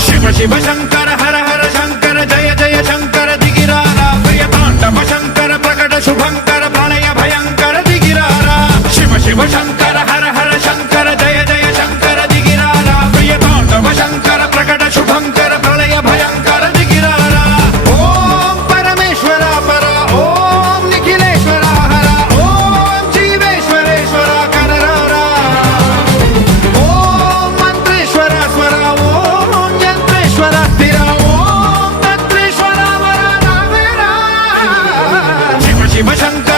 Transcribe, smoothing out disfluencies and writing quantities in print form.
శివ శివ శంకర హర హర శంకర జయ జయ శంకర దిగిరారా ప్రియ తాండవ శంకర ప్రకట శుభంకర ప్రళయ భయంకర దిగిరారా శివ శివ శంకర హర హర శంకర జయ జయ శంకర దిగిరారా ప్రియ తాండవ శంకర ప్రకట శుభంకర ప్రళయ భయంకర దిగిరారా ఓం పరమేశ్వర పర ఓం నిఖిలేశ్వర హర ఓం జీవేశ్వరేశ్వర కరరారా ఓం మంత్రేశ్వర స్వర ఓం యంత్రేశ్వర స్థిర ఓం తంత్రేశ్వర వర నావేరా శివ శివ శంకర